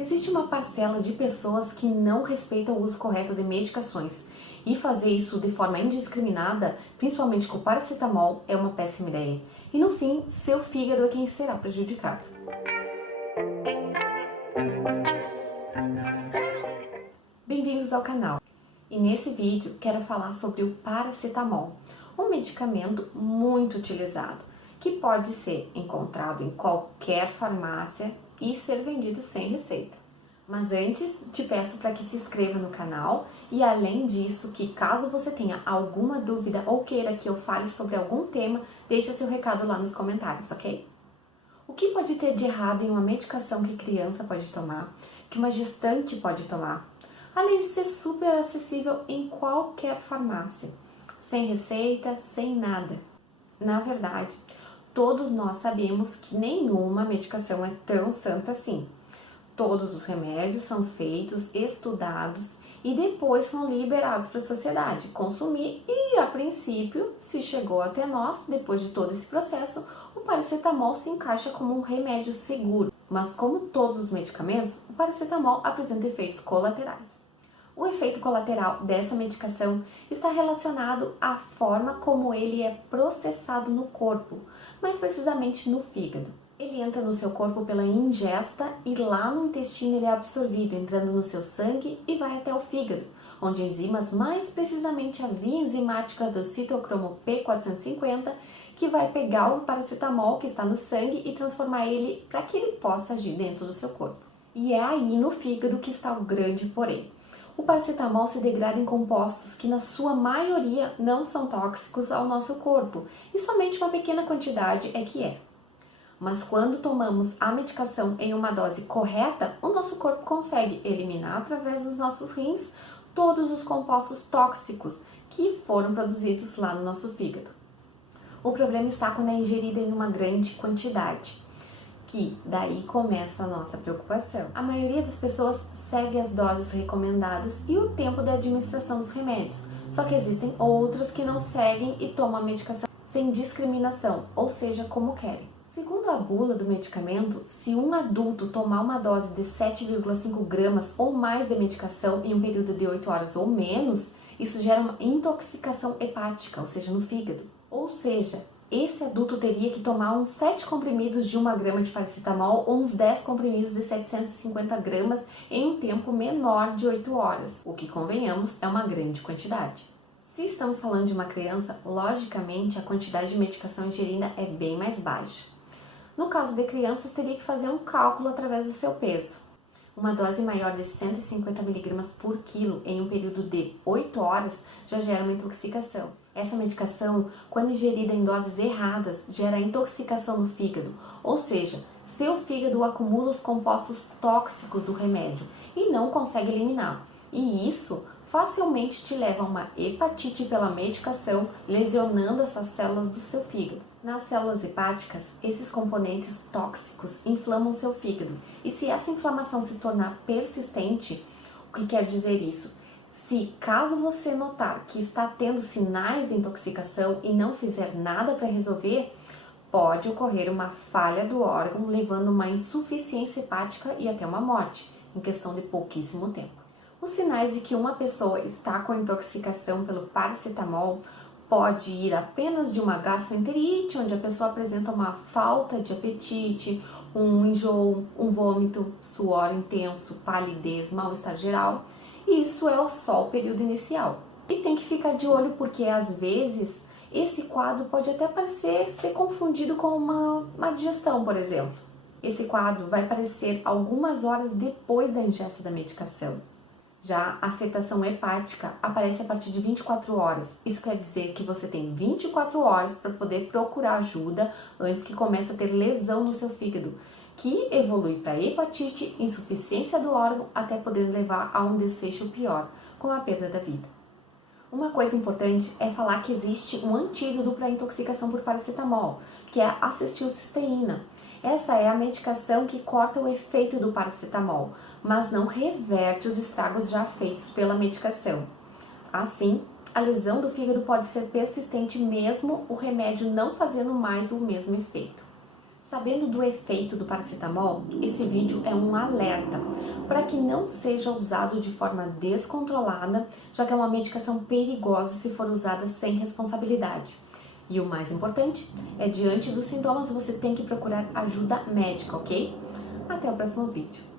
Existe uma parcela de pessoas que não respeitam o uso correto de medicações e fazer isso de forma indiscriminada, principalmente com o paracetamol, é uma péssima ideia. E no fim, seu fígado é quem será prejudicado. Bem-vindos ao canal. E nesse vídeo quero falar sobre o paracetamol, um medicamento muito utilizado que pode ser encontrado em qualquer farmácia e ser vendido sem receita. Mas antes, te peço para que se inscreva no canal e além disso, que caso você tenha alguma dúvida ou queira que eu fale sobre algum tema, deixa seu recado lá nos comentários, ok? O que pode ter de errado em uma medicação que criança pode tomar, que uma gestante pode tomar, além de ser super acessível em qualquer farmácia, sem receita, sem nada? Na verdade, todos nós sabemos que nenhuma medicação é tão santa assim. Todos os remédios são feitos, estudados e depois são liberados para a sociedade consumir e, a princípio, se chegou até nós, depois de todo esse processo, o paracetamol se encaixa como um remédio seguro. Mas como todos os medicamentos, o paracetamol apresenta efeitos colaterais. O efeito colateral dessa medicação está relacionado à forma como ele é processado no corpo, mais precisamente no fígado. Ele entra no seu corpo pela ingesta e lá no intestino ele é absorvido, entrando no seu sangue e vai até o fígado, onde enzimas, mais precisamente a via enzimática do citocromo P450, que vai pegar o paracetamol que está no sangue e transformar ele para que ele possa agir dentro do seu corpo. E é aí no fígado que está o grande porém. O paracetamol se degrada em compostos que, na sua maioria, não são tóxicos ao nosso corpo e somente uma pequena quantidade é que é. Mas quando tomamos a medicação em uma dose correta, o nosso corpo consegue eliminar através dos nossos rins todos os compostos tóxicos que foram produzidos lá no nosso fígado. O problema está quando é ingerida em uma grande quantidade, que daí começa a nossa preocupação. A maioria das pessoas segue as doses recomendadas e o tempo da administração dos remédios, só que existem outras que não seguem e tomam a medicação sem discriminação, ou seja, como querem. Segundo a bula do medicamento, se um adulto tomar uma dose de 7,5 gramas ou mais de medicação em um período de 8 horas ou menos, isso gera uma intoxicação hepática, ou seja, no fígado. Ou seja, esse adulto teria que tomar uns 7 comprimidos de 1 grama de paracetamol ou uns 10 comprimidos de 750 gramas em um tempo menor de 8 horas, o que, convenhamos, é uma grande quantidade. Se estamos falando de uma criança, logicamente a quantidade de medicação ingerida é bem mais baixa. No caso de crianças, teria que fazer um cálculo através do seu peso. Uma dose maior de 150 mg por quilo em um período de 8 horas já gera uma intoxicação. Essa medicação, quando ingerida em doses erradas, gera intoxicação no fígado, ou seja, seu fígado acumula os compostos tóxicos do remédio e não consegue eliminar. E isso facilmente te leva a uma hepatite pela medicação, lesionando essas células do seu fígado. Nas células hepáticas, esses componentes tóxicos inflamam seu fígado. E se essa inflamação se tornar persistente, o que quer dizer isso? Se caso você notar que está tendo sinais de intoxicação e não fizer nada para resolver, pode ocorrer uma falha do órgão, levando a uma insuficiência hepática e até uma morte, em questão de pouquíssimo tempo. Os sinais de que uma pessoa está com intoxicação pelo paracetamol pode ir apenas de uma gastroenterite, onde a pessoa apresenta uma falta de apetite, um enjoo, um vômito, suor intenso, palidez, mal-estar geral. E isso é só o período inicial. E tem que ficar de olho porque às vezes esse quadro pode até parecer ser confundido com uma digestão, por exemplo. Esse quadro vai aparecer algumas horas depois da ingesta da medicação. Já a afetação hepática aparece a partir de 24 horas. Isso quer dizer que você tem 24 horas para poder procurar ajuda antes que comece a ter lesão no seu fígado, que evolui para hepatite, insuficiência do órgão, até poder levar a um desfecho pior, com a perda da vida. Uma coisa importante é falar que existe um antídoto para a intoxicação por paracetamol, que é a acetilcisteína. Essa é a medicação que corta o efeito do paracetamol, mas não reverte os estragos já feitos pela medicação. Assim, a lesão do fígado pode ser persistente mesmo o remédio não fazendo mais o mesmo efeito. Sabendo do efeito do paracetamol, esse vídeo é um alerta para que não seja usado de forma descontrolada, já que é uma medicação perigosa se for usada sem responsabilidade. E o mais importante é, diante dos sintomas, você tem que procurar ajuda médica, ok? Até o próximo vídeo.